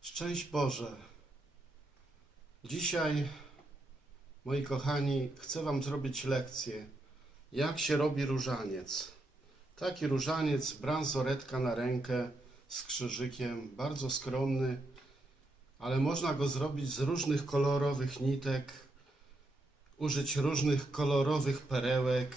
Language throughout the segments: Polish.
Szczęść Boże. Dzisiaj, moi kochani, chcę Wam zrobić lekcję, jak się robi różaniec. Taki różaniec, bransoletka na rękę z krzyżykiem, bardzo skromny, ale można go zrobić z różnych kolorowych nitek, użyć różnych kolorowych perełek.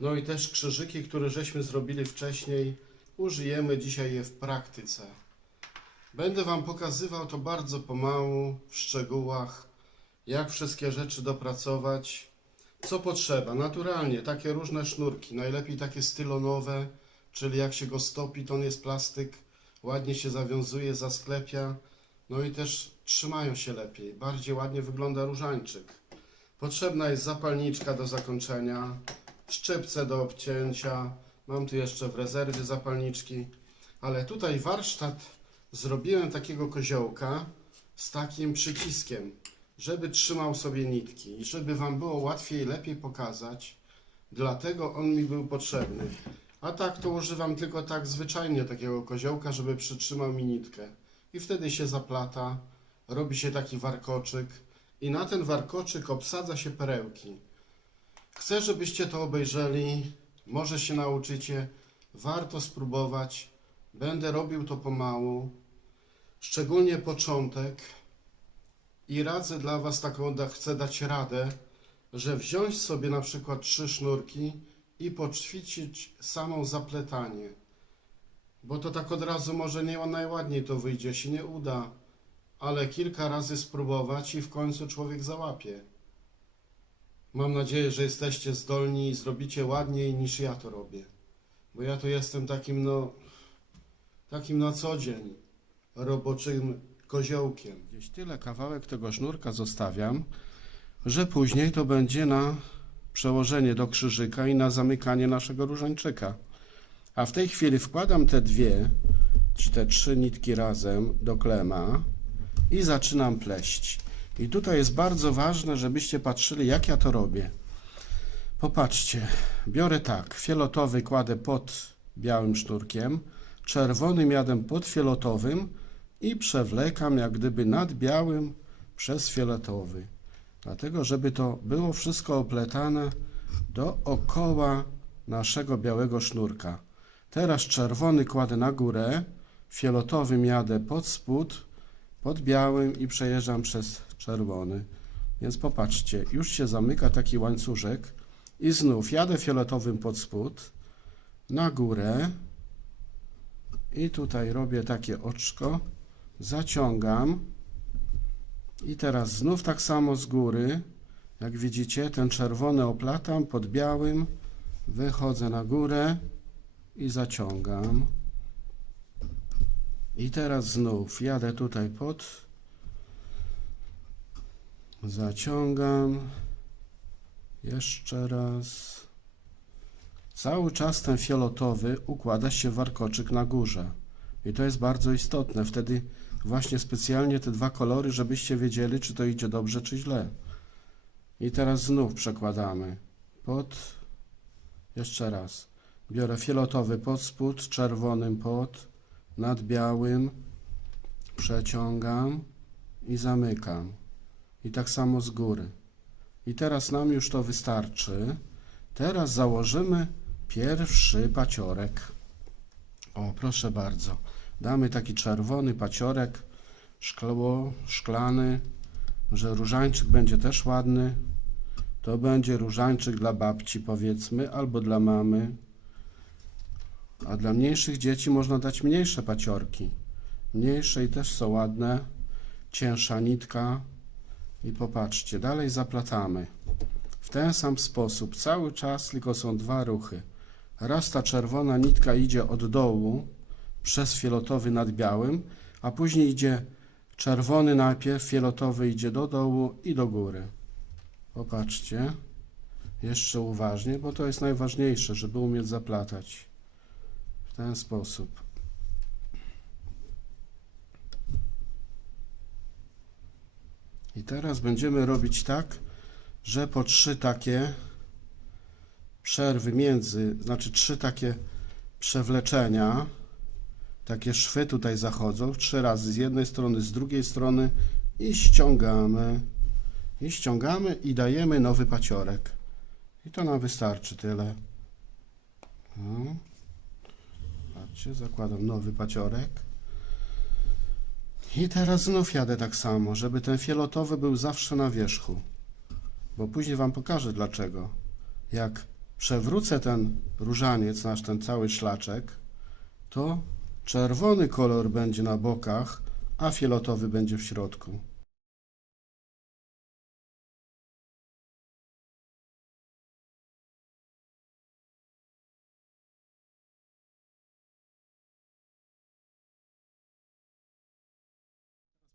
No i też krzyżyki, które żeśmy zrobili wcześniej, użyjemy dzisiaj je w praktyce. Będę Wam pokazywał to bardzo pomału, w szczegółach, jak wszystkie rzeczy dopracować, co potrzeba. Naturalnie, takie różne sznurki, najlepiej takie stylonowe, czyli jak się go stopi, to on jest plastyk, ładnie się zawiązuje, zasklepia, no i też trzymają się lepiej, bardziej ładnie wygląda różańczyk. Potrzebna jest zapalniczka do zakończenia, szczypce do obcięcia, mam tu jeszcze w rezerwie zapalniczki, ale tutaj warsztat zrobiłem takiego koziołka z takim przyciskiem, żeby trzymał sobie nitki i żeby Wam było łatwiej, lepiej pokazać. Dlatego on mi był potrzebny. A tak to używam tylko tak zwyczajnie takiego koziołka, żeby przytrzymał mi nitkę. I wtedy się zaplata, robi się taki warkoczyk i na ten warkoczyk obsadza się perełki. Chcę, żebyście to obejrzeli, może się nauczycie, warto spróbować. Będę robił to pomału, szczególnie początek i radzę dla Was taką, da, chcę dać radę, że wziąć sobie na przykład trzy sznurki i poćwiczyć samą zapletanie. Bo to tak od razu może nie najładniej to wyjdzie, się nie uda, ale kilka razy spróbować i w końcu człowiek załapie. Mam nadzieję, że jesteście zdolni i zrobicie ładniej niż ja to robię. Bo ja tu jestem takim, no, takim na co dzień roboczym koziołkiem. Gdzieś tyle kawałek tego sznurka zostawiam, że później to będzie na przełożenie do krzyżyka i na zamykanie naszego różańczyka. A w tej chwili wkładam te dwie, czy te trzy nitki razem do klema i zaczynam pleść. I tutaj jest bardzo ważne, żebyście patrzyli, jak ja to robię. Popatrzcie, biorę tak, fioletowy kładę pod białym sznurkiem, czerwonym jadem pod fioletowym i przewlekam jak gdyby nad białym przez fioletowy. Dlatego, żeby to było wszystko opletane dookoła naszego białego sznurka. Teraz czerwony kładę na górę, fioletowym jadę pod spód, pod białym i przejeżdżam przez czerwony. Więc popatrzcie, już się zamyka taki łańcuszek i znów jadę fioletowym pod spód, na górę i tutaj robię takie oczko, zaciągam i teraz znów tak samo z góry, jak widzicie, ten czerwony oplatam pod białym, wychodzę na górę i zaciągam. I teraz znów jadę tutaj pod, zaciągam, jeszcze raz. Cały czas ten fioletowy układa się warkoczyk na górze. I to jest bardzo istotne. Wtedy właśnie specjalnie te dwa kolory, żebyście wiedzieli, czy to idzie dobrze, czy źle. I teraz znów przekładamy pod, jeszcze raz. Biorę fioletowy pod spód, czerwonym pod, nad białym, przeciągam i zamykam. I tak samo z góry. I teraz nam już to wystarczy. Teraz założymy pierwszy paciorek. O, proszę bardzo. Damy taki czerwony paciorek, szkło, szklany, że różańczyk będzie też ładny. To będzie różańczyk dla babci, powiedzmy, albo dla mamy. A dla mniejszych dzieci można dać mniejsze paciorki. Mniejsze i też są ładne. Cięższa nitka. I popatrzcie, dalej zaplatamy. W ten sam sposób, cały czas, tylko są dwa ruchy. Raz ta czerwona nitka idzie od dołu, przez fioletowy nad białym, a później idzie czerwony najpierw, fioletowy idzie do dołu i do góry. Popatrzcie, jeszcze uważnie, bo to jest najważniejsze, żeby umieć zaplatać w ten sposób. I teraz będziemy robić tak, że po trzy takie przerwy między, znaczy trzy takie przewleczenia, takie szwy tutaj zachodzą. Trzy razy z jednej strony, z drugiej strony i ściągamy. I ściągamy i dajemy nowy paciorek. I to nam wystarczy tyle. No. Patrzcie, zakładam nowy paciorek. I teraz znów jadę tak samo, żeby ten fioletowy był zawsze na wierzchu. Bo później Wam pokażę dlaczego. Jak przewrócę ten różaniec, nasz ten cały szlaczek, to czerwony kolor będzie na bokach, a fioletowy będzie w środku.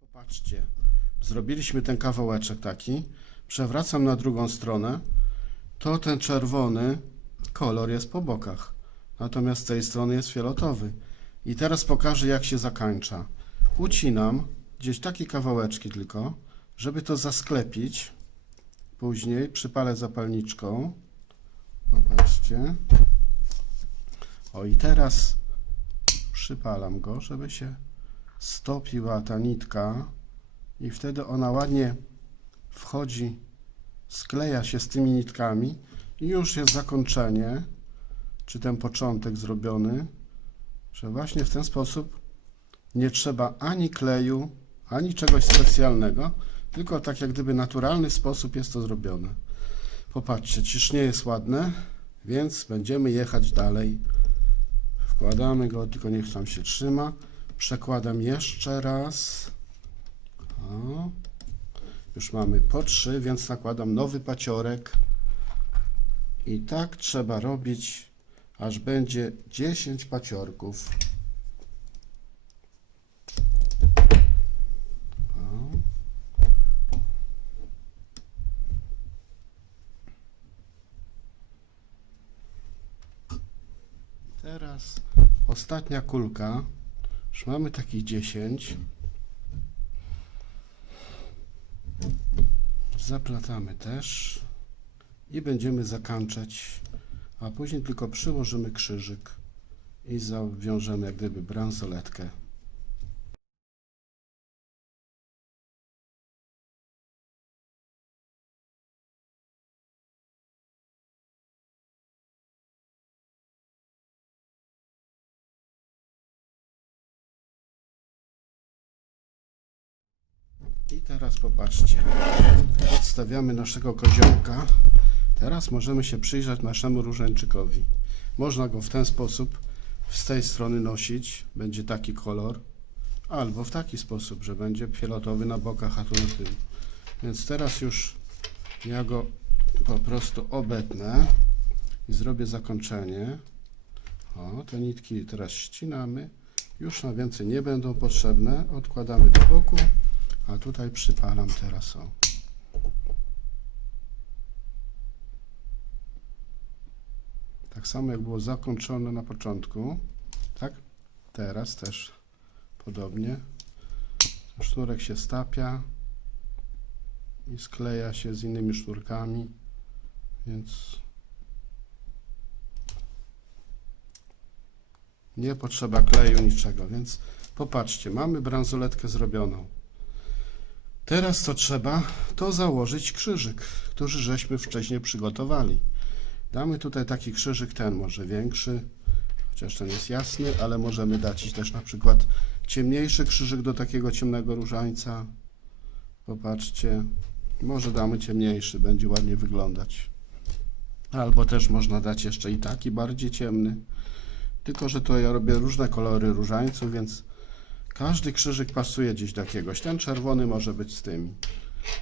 Popatrzcie, zrobiliśmy ten kawałeczek taki, przewracam na drugą stronę, to ten czerwony kolor jest po bokach, natomiast z tej strony jest fioletowy. I teraz pokażę, jak się zakańcza. Ucinam gdzieś takie kawałeczki tylko, żeby to zasklepić. Później przypalę zapalniczką. Popatrzcie. O i teraz przypalam go, żeby się stopiła ta nitka i wtedy ona ładnie wchodzi, skleja się z tymi nitkami i już jest zakończenie, czy ten początek zrobiony, że właśnie w ten sposób nie trzeba ani kleju, ani czegoś specjalnego, tylko tak jak gdyby naturalny sposób jest to zrobione. Popatrzcie, ciż nie jest ładne, więc będziemy jechać dalej. Wkładamy go, tylko niech tam się trzyma. Przekładam jeszcze raz. O. Już mamy po trzy, więc nakładam nowy paciorek. I tak trzeba robić, aż będzie 10 paciorków. Teraz ostatnia kulka. Już mamy takich 10. Zaplatamy też i będziemy zakończać, a później tylko przyłożymy krzyżyk i zawiążemy jak gdyby bransoletkę. I teraz popatrzcie. Odstawiamy naszego koziołka. Teraz możemy się przyjrzeć naszemu różańczykowi. Można go w ten sposób z tej strony nosić. Będzie taki kolor. Albo w taki sposób, że będzie fioletowy na bokach, a tu na tył. Więc teraz już ja go po prostu obetnę i zrobię zakończenie. O, te nitki teraz ścinamy. Już na więcej nie będą potrzebne. Odkładamy do boku. A tutaj przypalam teraz o. Tak samo jak było zakończone na początku, tak? Teraz też podobnie. Sznurek się stapia i skleja się z innymi sznurkami, więc nie potrzeba kleju niczego, więc popatrzcie, mamy bransoletkę zrobioną. Teraz co trzeba, to założyć krzyżyk, który żeśmy wcześniej przygotowali. Damy tutaj taki krzyżyk, ten może większy, chociaż ten jest jasny, ale możemy dać też na przykład ciemniejszy krzyżyk do takiego ciemnego różańca. Popatrzcie, może damy ciemniejszy, będzie ładnie wyglądać. Albo też można dać jeszcze i taki bardziej ciemny. Tylko, że to ja robię różne kolory różańców, więc każdy krzyżyk pasuje gdzieś do jakiegoś. Ten czerwony może być z tymi.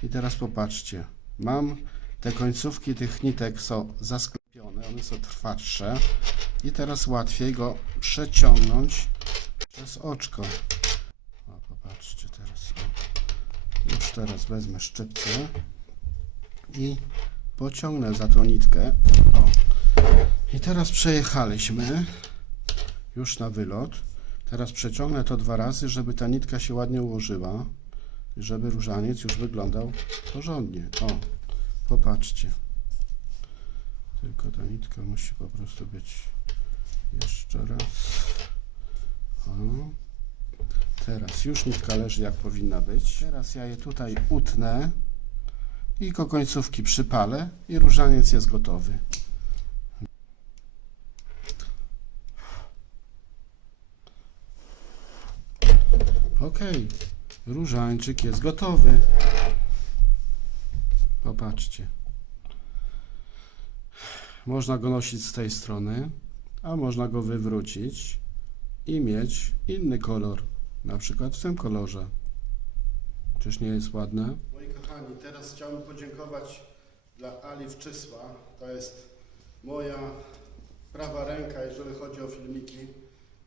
I teraz popatrzcie. Mam te końcówki tych nitek są zasklepione, one są trwatsze. I teraz łatwiej go przeciągnąć przez oczko. O, popatrzcie teraz. Już teraz wezmę szczypcę i pociągnę za tą nitkę. O. I teraz przejechaliśmy już na wylot. Teraz przeciągnę to dwa razy, żeby ta nitka się ładnie ułożyła, żeby różaniec już wyglądał porządnie. O, popatrzcie. Tylko ta nitka musi po prostu być jeszcze raz. O. Teraz już nitka leży jak powinna być. Teraz ja je tutaj utnę i ko końcówki przypalę i różaniec jest gotowy. Ok, różańczyk jest gotowy. Popatrzcie. Można go nosić z tej strony, a można go wywrócić i mieć inny kolor, na przykład w tym kolorze. Czyż nie jest ładne? Moi kochani, teraz chciałbym podziękować dla Ali Wczysła. To jest moja prawa ręka, jeżeli chodzi o filmiki.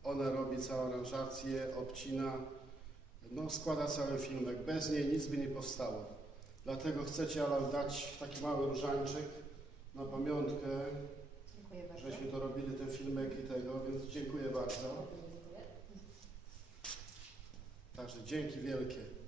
Ona robi całą aranżację, obcina, no składa cały filmek. Bez niej nic by nie powstało. Dlatego chcę Ci, Ala, dać taki mały różańczyk na pamiątkę, żeśmy to robili, ten filmek i tego, więc dziękuję bardzo. Dziękuję. Także dzięki wielkie.